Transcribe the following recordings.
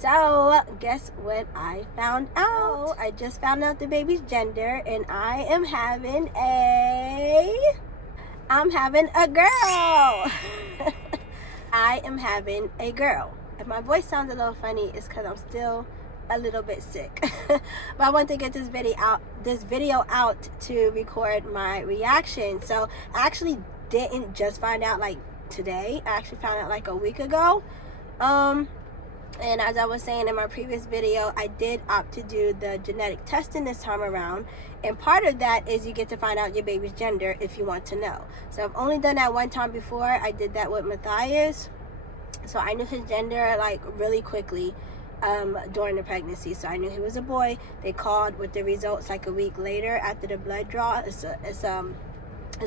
So, guess what I found out? I just found out the baby's gender, and I'm having a girl. I am having a girl. If my voice sounds a little funny, it's because I'm still a little bit sick. But I want to get this video out to record my reaction. So I actually didn't just find out like today. I actually found out like a week ago. And as I was saying in my previous video, I did opt to do the genetic testing this time around. And part of that is you get to find out your baby's gender if you want to know. So I've only done that one time before. I did that with Matthias. So I knew his gender like really quickly during the pregnancy. So I knew he was a boy. They called with the results like a week later after the blood draw. It's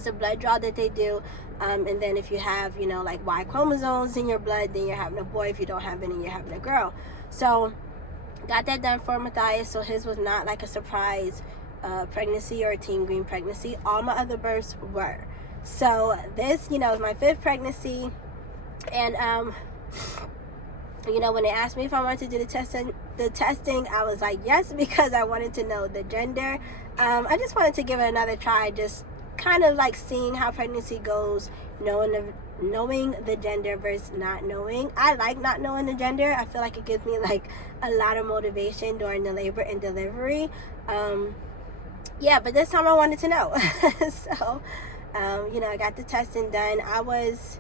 a blood draw that they do, and then if you have, you know, like Y chromosomes in your blood, then you're having a boy. If you don't have any, you're having a girl. So got that done for Matthias, so his was not like a surprise pregnancy or a team green pregnancy. All my other births were. So this, you know, is my 5th pregnancy, and you know, when they asked me if I wanted to do the testing, I was like yes, because I wanted to know the gender. I just wanted to give it another try, just kind of like seeing how pregnancy goes, knowing the gender versus not knowing. I like not knowing the gender. I feel like it gives me like a lot of motivation during the labor and delivery. Yeah, but this time I wanted to know. So you know, I got the testing done. I was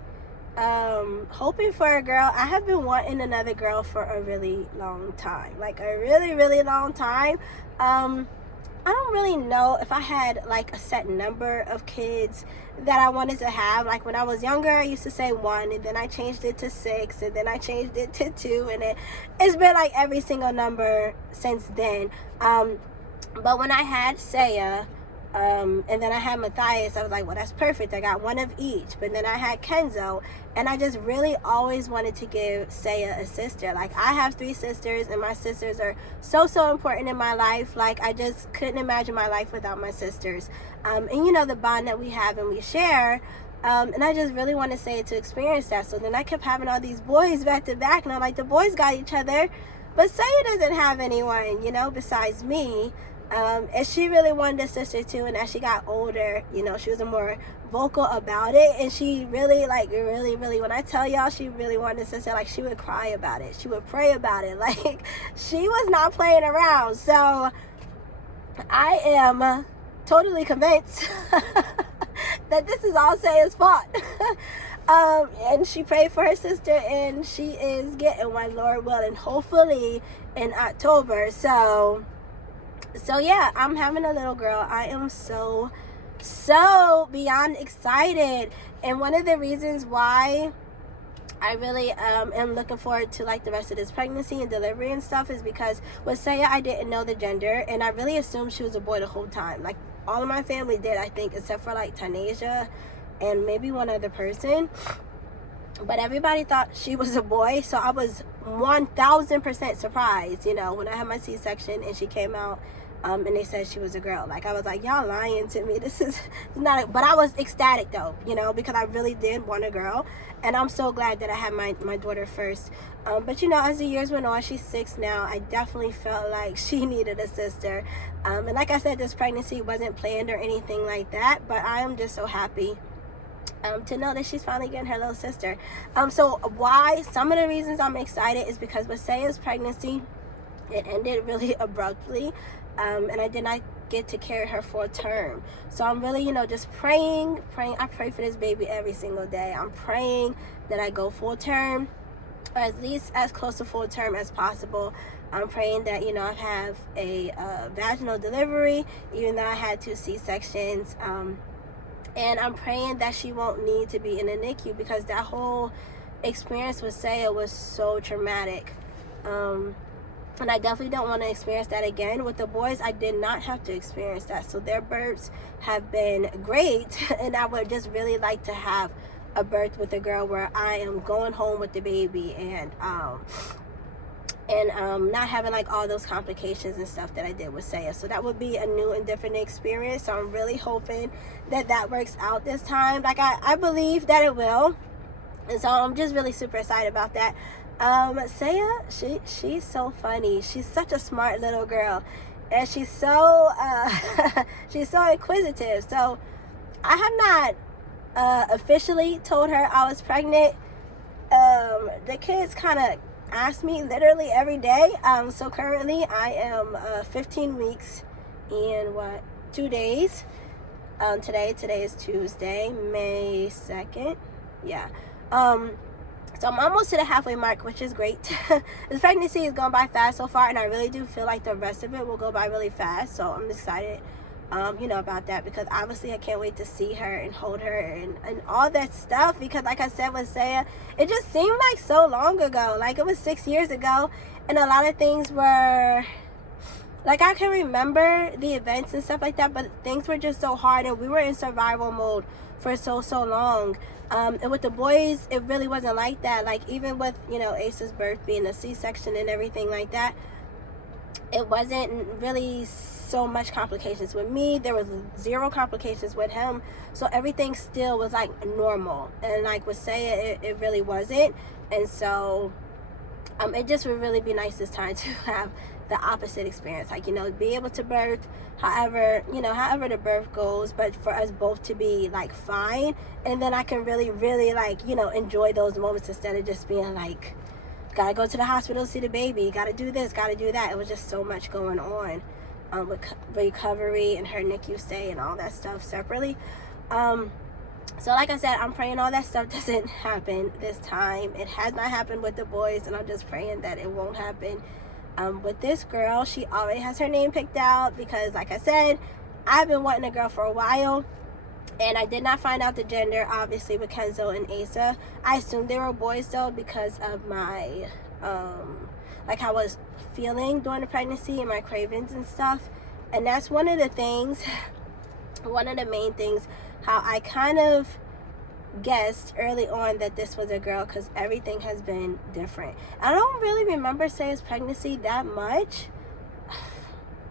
hoping for a girl. I have been wanting another girl for a really long time, like a really long time. I don't really know if I had like a set number of kids that I wanted to have. Like when I was younger, I used to say 1, and then I changed it to 6, and then I changed it to 2, and it's been like every single number since then. But when I had Saya, and then I had Matthias, I was like, well, that's perfect. I got 1 of each. But then I had Kenzo, and I just really always wanted to give Saya a sister. Like, I have 3 sisters, and my sisters are so important in my life. Like, I just couldn't imagine my life without my sisters. And you know, the bond that we have and we share. And I just really wanted Saya to experience that. So then I kept having all these boys back to back, and I'm like, the boys got each other, but Saya doesn't have anyone, you know, besides me. And she really wanted a sister too, and as she got older, you know, she was more vocal about it, and she really, like, really, when I tell y'all she really wanted a sister, like, she would cry about it, she would pray about it, like, she was not playing around. So I am totally convinced that this is all Saya's fault. And she prayed for her sister, and she is getting one, Lord willing, hopefully in October. So yeah, I'm having a little girl. I am so beyond excited. And one of the reasons why I really am looking forward to like the rest of this pregnancy and delivery and stuff is because with Saya, I didn't know the gender, and I really assumed she was a boy the whole time. Like, all of my family did, I think, except for like Tanasia and maybe one other person. But everybody thought she was a boy, so I was 1000% surprised, you know, when I had my C-section and she came out, and they said she was a girl. Like, I was like, y'all lying to me. This is not but I was ecstatic though, you know, because I really did want a girl, and I'm so glad that I had my daughter first. But you know, as the years went on, she's 6 now, I definitely felt like she needed a sister. And like I said, this pregnancy wasn't planned or anything like that, but I am just so happy to know that she's finally getting her little sister. So some of the reasons I'm excited is because with Saya's pregnancy, it ended really abruptly, and I did not get to carry her full term. So I'm really, you know, just praying. I pray for this baby every single day. I'm praying that I go full term, or at least as close to full term as possible. I'm praying that, you know, I have a vaginal delivery, even though I had 2 C-sections. And I'm praying that she won't need to be in a NICU, because that whole experience with Saya was so traumatic. And I definitely don't want to experience that again. With the boys, I did not have to experience that. So their births have been great. And I would just really like to have a birth with a girl where I am going home with the baby, and not having like all those complications and stuff that I did with Saya. So that would be a new and different experience. So I'm really hoping that that works out this time. Like, I believe that it will. And so I'm just really super excited about that. Saya, she's so funny. She's such a smart little girl, and she's so she's so inquisitive. So I have not officially told her I was pregnant. The kids kind of ask me literally every day. So currently I am 15 weeks and 2 days. Today is Tuesday, May 2nd. Yeah. So I'm almost to the halfway mark, which is great. This pregnancy is going by fast so far, and I really do feel like the rest of it will go by really fast. So I'm excited, about that, because obviously I can't wait to see her and hold her and all that stuff. Because like I said with Saya, it just seemed like so long ago. Like it was 6 years ago, and a lot of things were like, I can remember the events and stuff like that, but things were just so hard, and we were in survival mode for so long. And with the boys, it really wasn't like that. Like even with, Ace's birth being a C-section and everything like that, it wasn't really so much complications with me. There was 0 complications with him. So everything still was like normal. And like with Saya, it really wasn't. And so it just would really be nice this time to have the opposite experience, like, be able to birth however the birth goes, but for us both to be like fine, and then I can really like, enjoy those moments instead of just being like, gotta go to the hospital to see the baby, gotta do this, gotta do that. It was just so much going on with recovery and her NICU stay and all that stuff separately. So like I said, I'm praying all that stuff doesn't happen this time. It has not happened with the boys, and I'm just praying that it won't happen with this girl. She already has her name picked out, because like I said, I've been wanting a girl for a while, and I did not find out the gender obviously with Kenzo and Asa. I assumed they were boys though, because of my like how I was feeling during the pregnancy and my cravings and stuff. And that's one of the main things, how I kind of guessed early on that this was a girl, because everything has been different. I don't really remember Saya's pregnancy that much,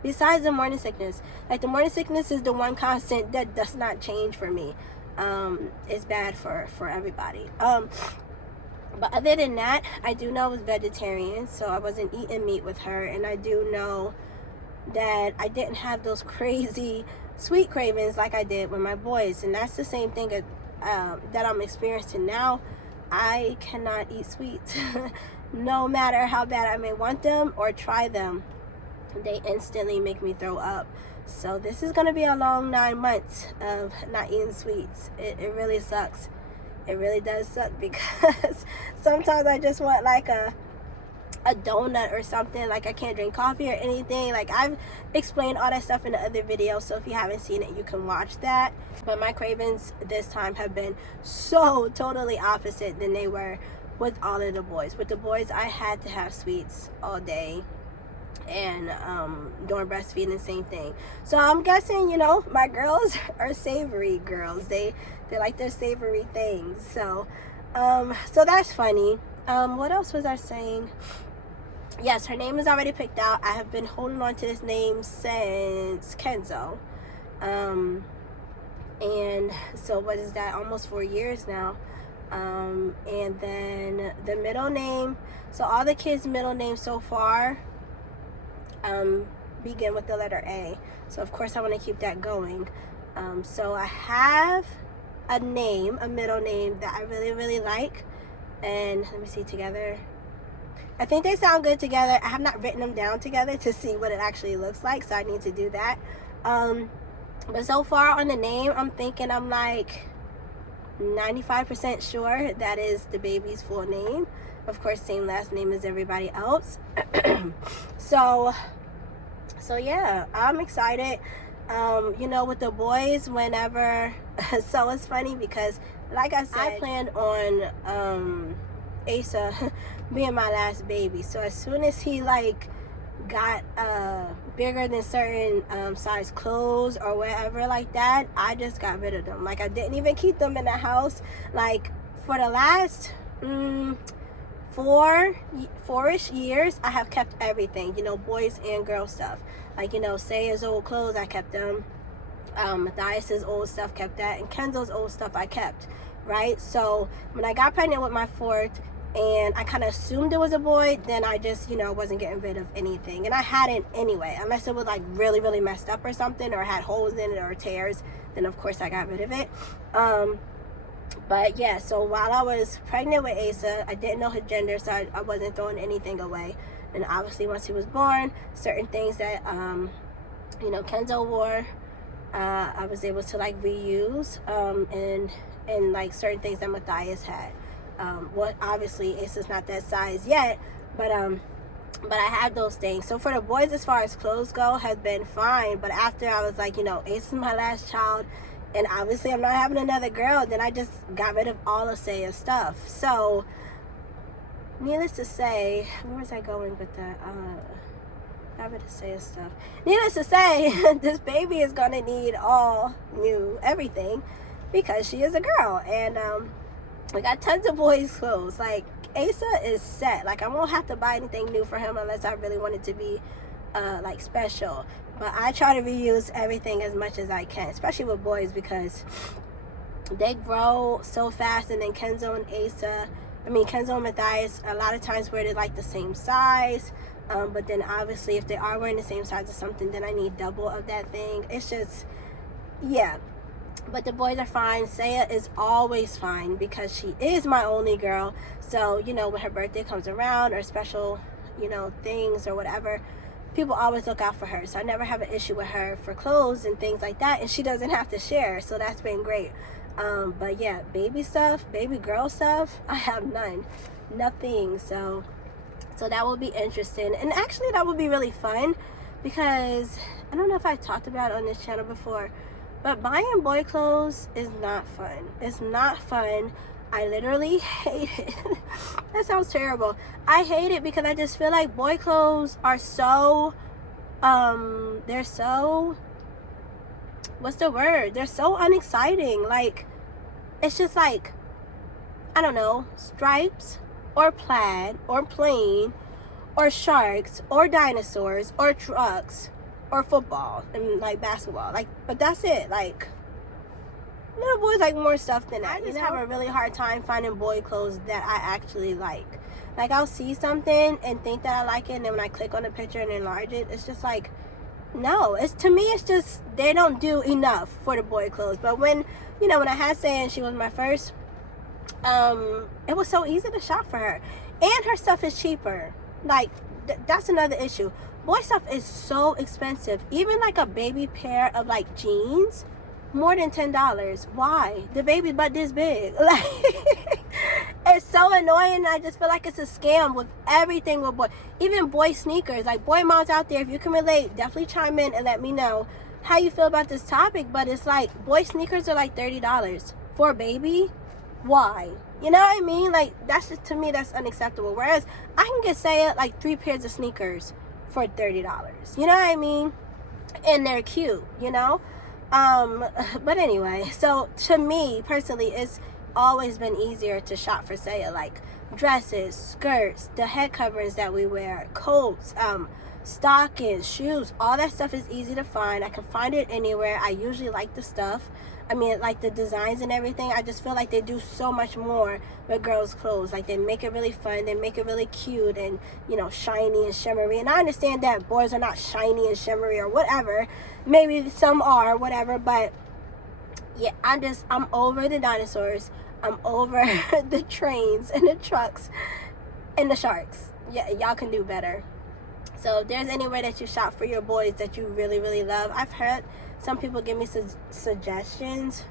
besides the morning sickness. Like the morning sickness is the one constant that does not change for me. It's bad for everybody. But other than that, I do know I was vegetarian, so I wasn't eating meat with her, and I do know that I didn't have those crazy sweet cravings like I did with my boys. And that's the same thing that I'm experiencing now. I cannot eat sweets. No matter how bad I may want them or try them, they instantly make me throw up. So this is going to be a long 9 months of not eating sweets. It really sucks. It really does suck, because sometimes I just want like a donut or something. Like I can't drink coffee or anything. Like I've explained all that stuff in the other video, so if you haven't seen it, you can watch that. But my cravings this time have been so totally opposite than they were with all of the boys. With the boys, I had to have sweets all day, and during breastfeeding, same thing. So I'm guessing, my girls are savory girls. They like their savory things. So so that's funny. What else was I saying? Yes, her name is already picked out. I have been holding on to this name since Kenzo. And so what is that? Almost 4 years now. And then the middle name. So all the kids' middle names so far begin with the letter A. So of course I want to keep that going. So I have a middle name that I really like. And let me see together. I think they sound good together. I have not written them down together to see what it actually looks like, so I need to do that. But so far on the name, I'm thinking I'm like 95% sure that is the baby's full name. Of course, same last name as everybody else. So yeah, I'm excited. With the boys, whenever so it's funny, because like I said, I planned on Asa being my last baby. So as soon as he like got bigger than certain size clothes or whatever like that, I just got rid of them. Like I didn't even keep them in the house. Like for the last four-ish years, I have kept everything, boys and girl stuff. Like, Saya's old clothes, I kept them. Matthias's old stuff, kept that. And Kenzo's old stuff, I kept, right? So when I got pregnant with my fourth, and I kind of assumed it was a boy, then I just, you know, wasn't getting rid of anything. And I hadn't anyway, unless it was like really, really messed up or something, or had holes in it or tears, then of course I got rid of it. But yeah, so while I was pregnant with Asa, I didn't know his gender, so I wasn't throwing anything away. And obviously once he was born, certain things that, you know, Kenzo wore, I was able to like reuse, and like certain things that Matthias had. Well, obviously Asa's not that size yet, but I have those things. So for the boys, as far as clothes go, has been fine. But after I was like, you know, Asa's my last child, and obviously I'm not having another girl, then I just got rid of all of Saya's stuff. So needless to say, where was I going with that? Got rid of Saya's stuff. Needless to say, this baby is gonna need all new everything because she is a girl. And I got tons of boys clothes. Like, Asa is set. Like, I won't have to buy anything new for him unless I really want it to be like special. But I try to reuse everything as much as I can, especially with boys, because they grow so fast. And then Kenzo and Matthias, a lot of times wear it like the same size, but then obviously if they are wearing the same size or something, then I need double of that thing. It's just, yeah. But the boys are fine. Saya is always fine because she is my only girl. So, you know, when her birthday comes around or special, you know, things or whatever, people always look out for her. So I never have an issue with her for clothes and things like that, and she doesn't have to share, so that's been great. But yeah, baby stuff, baby girl stuff, I have nothing. So that will be interesting, and actually that will be really fun, because I don't know if I talked about it on this channel before, but buying boy clothes is not fun. It's not fun. I literally hate it. That sounds terrible. I hate it because I just feel like boy clothes are so, they're so, what's the word? They're so unexciting. Like, it's just like, I don't know, stripes or plaid or plain or sharks or dinosaurs or trucks or football and like basketball. Like, but that's it. Like, little boys like more stuff than that. I just have a really hard time finding boy clothes that I actually like. Like, I'll see something and think that I like it, and then when I click on the picture and enlarge it, it's just like, no. It's, to me, it's just, they don't do enough for the boy clothes. But when, you know, when I had Saya and she was my first, it was so easy to shop for her. And her stuff is cheaper. Like, that's another issue. Boy stuff is so expensive. Even like a baby pair of like jeans, more than $10. Why? The baby butt this big. Like, it's so annoying. I just feel like it's a scam with everything with boy. Even boy sneakers. Like, boy moms out there, if you can relate, definitely chime in and let me know how you feel about this topic. But it's like, boy sneakers are like $30 for a baby. Why? You know what I mean? Like, that's just, to me, that's unacceptable. Whereas I can get, say, like 3 pairs of sneakers for $30. You know what I mean? And they're cute, you know? But anyway, so to me personally, it's always been easier to shop for Saya, like dresses, skirts, the head coverings that we wear, coats, stockings, shoes, all that stuff is easy to find. I can find it anywhere. I usually like the stuff. I mean, like the designs and everything. I just feel like they do so much more with girls' clothes. Like, they make it really fun, they make it really cute and, you know, shiny and shimmery. And I understand that boys are not shiny and shimmery or whatever. Maybe some are, whatever. But yeah, I'm over the dinosaurs. I'm over the trains and the trucks and the sharks. Yeah, y'all can do better. So if there's anywhere that you shop for your boys that you really, really love, I've heard some people give me suggestions.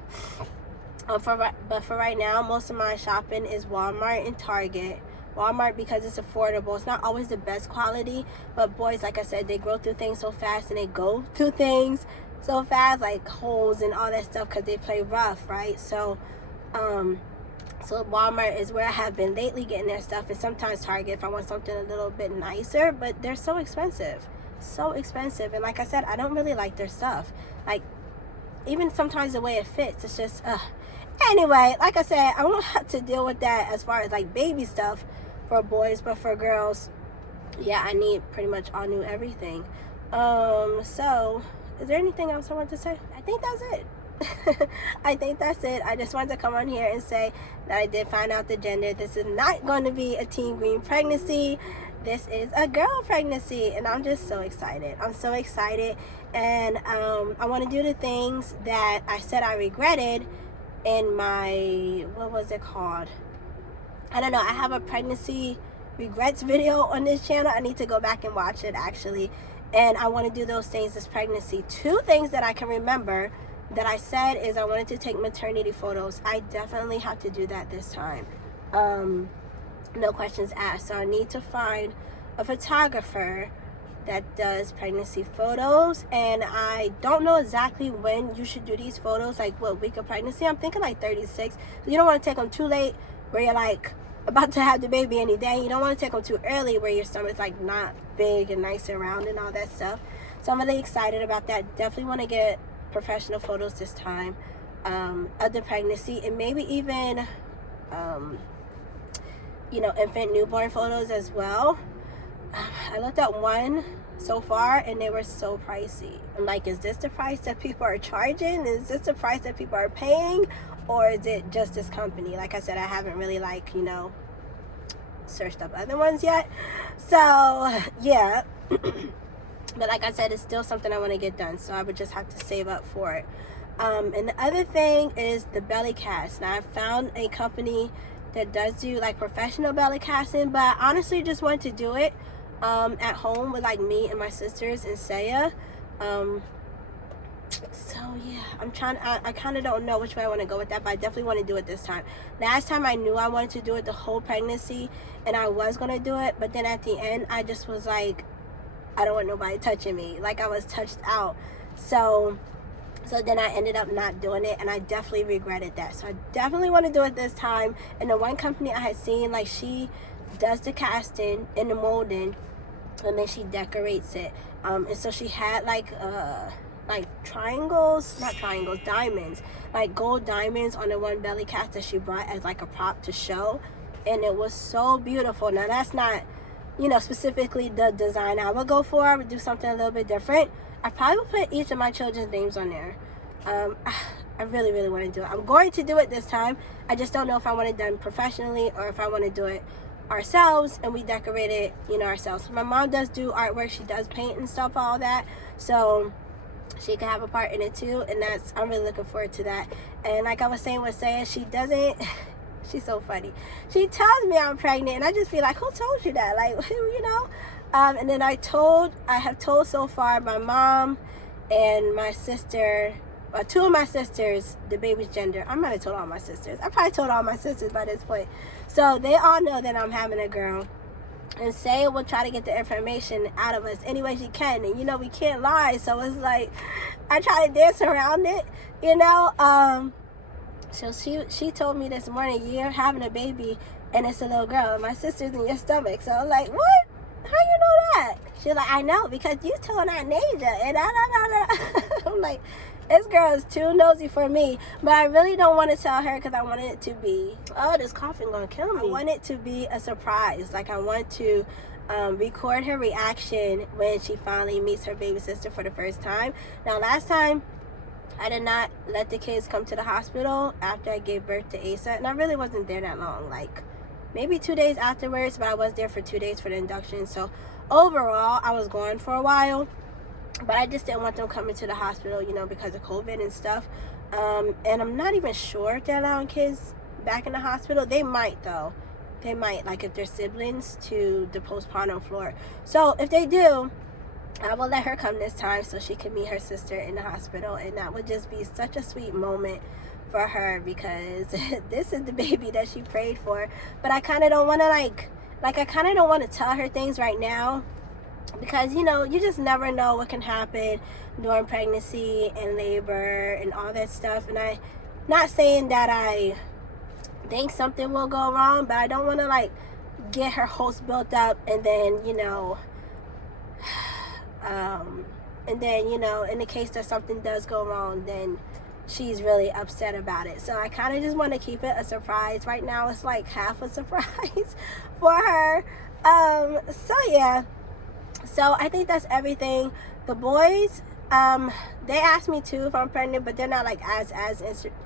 But for right now, most of my shopping is Walmart and Target. Walmart because it's affordable. It's not always the best quality, but boys, like I said, they grow through things so fast and they go through things so fast, like holes and all that stuff, because they play rough, right? So Walmart is where I have been lately getting their stuff, and sometimes Target if I want something a little bit nicer, but they're so expensive. And like I said, I don't really like their stuff. Like, even sometimes the way it fits, it's just anyway, like I said, I won't have to deal with that as far as like baby stuff for boys, but for girls, yeah, I need pretty much all new everything. So is there anything else I want to say? I think that's it. I think that's it. I just wanted to come on here and say that I did find out the gender. This is not going to be a teen green pregnancy. This is a girl pregnancy, and I'm just so excited. I'm so excited, and I want to do the things that I said I regretted in my, what was it called? I don't know. I have a pregnancy regrets video on this channel. I need to go back and watch it, actually. And I want to do those things this pregnancy. 2 things that I can remember that I said is I wanted to take maternity photos. I definitely have to do that this time. No questions asked. So I need to find a photographer that does pregnancy photos, and I don't know exactly when you should do these photos, like what week of pregnancy. I'm thinking like 36. So you don't want to take them too late where you're like about to have the baby any day. You don't want to take them too early where your stomach's like not big and nice and round and all that stuff. So I'm really excited about that. Definitely want to get professional photos this time of the pregnancy, and maybe even you know, infant newborn photos as well. I looked at one so far and they were so pricey. I'm like, is this the price that people are charging? Is this the price that people are paying? Or is it just this company? Like I said, I haven't really, like, you know, searched up other ones yet. So yeah. But like I said, it's still something I want to get done, so I would just have to save up for it. And the other thing is the belly cast. Now I found a company that does do like professional belly casting, but I honestly just want to do it at home with like me and my sisters and Saya. So yeah, I'm trying. I kind of don't know which way I want to go with that, but I definitely want to do it this time. Last time I knew I wanted to do it the whole pregnancy, and I was gonna do it, but then at the end I just was like, I don't want nobody touching me. Like I was touched out. So then I ended up not doing it, and I definitely regretted that. So I definitely want to do it this time. And the one company I had seen, like, she does the casting and the molding, and then she decorates it. And so she had like triangles, not triangles, diamonds, like gold diamonds on the one belly cast that she brought as like a prop to show, and it was so beautiful. Now that's not, you know, specifically the design I would go for. I would do something a little bit different. I probably would put each of my children's names on there. I really, really want to do it. I'm going to do it this time. I just don't know if I want it done professionally or if I want to do it ourselves and we decorate it, you know, ourselves. My mom does do artwork. She does paint and stuff, all that. So she can have a part in it too. And I'm really looking forward to that. And like I was saying with Saya, she doesn't... She's so funny. She tells me I'm pregnant, and I just feel like, who told you that? Like, you know? And then I have told so far my mom and my sister, 2 of my sisters, the baby's gender. I might have told all my sisters. I probably told all my sisters by this point. So they all know that I'm having a girl. And Saya will try to get the information out of us any way she can. And, you know, we can't lie. So it's like, I try to dance around it, you know? So she told me this morning, you're having a baby and it's a little girl and my sister's in your stomach. So I'm like, what? How you know that? She's like, I know, because you told Aunt Nasia. And I'm like, this girl is too nosy for me. But I really don't want to tell her because I want it to be, oh, this coughing gonna kill me. I want it to be a surprise. Like I want to record her reaction when she finally meets her baby sister for the first time. Now last time, I did not let the kids come to the hospital after I gave birth to Asa, and I really wasn't there that long, like maybe 2 days afterwards, but I was there for 2 days for the induction. So overall, I was gone for a while, but I just didn't want them coming to the hospital, you know, because of COVID and stuff. And I'm not even sure if they're allowing kids back in the hospital. They might, though. They might, like if they're siblings, to the postpartum floor. So if they do, I will let her come this time so she can meet her sister in the hospital, and that would just be such a sweet moment for her, because this is the baby that she prayed for. But I kind of don't want to like I kind of don't want to tell her things right now, because, you know, you just never know what can happen during pregnancy and labor and all that stuff. And I'm not saying that I think something will go wrong, but I don't want to like get her hopes built up and then, you know, in the case that something does go wrong, then she's really upset about it. So I kind of just want to keep it a surprise. Right now it's like half a surprise for her. So yeah, so I think that's everything. The boys, they asked me too if I'm pregnant, but they're not like as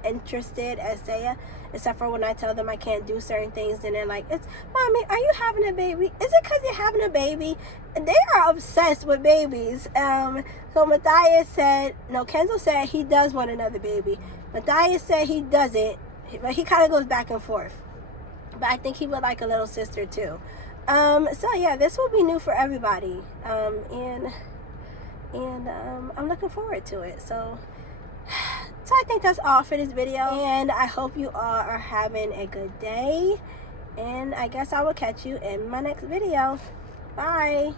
interested as Saya, except for when I tell them I can't do certain things, and they're like, "It's mommy, are you having a baby? Is it because you're having a baby?" And they are obsessed with babies. So Matthias said, no, Kenzo said he does want another baby. Matthias said he doesn't, but he kind of goes back and forth. But I think he would like a little sister too. So yeah, this will be new for everybody. And I'm looking forward to it. So I think that's all for this video, and I hope you all are having a good day, and I guess I will catch you in my next video. Bye.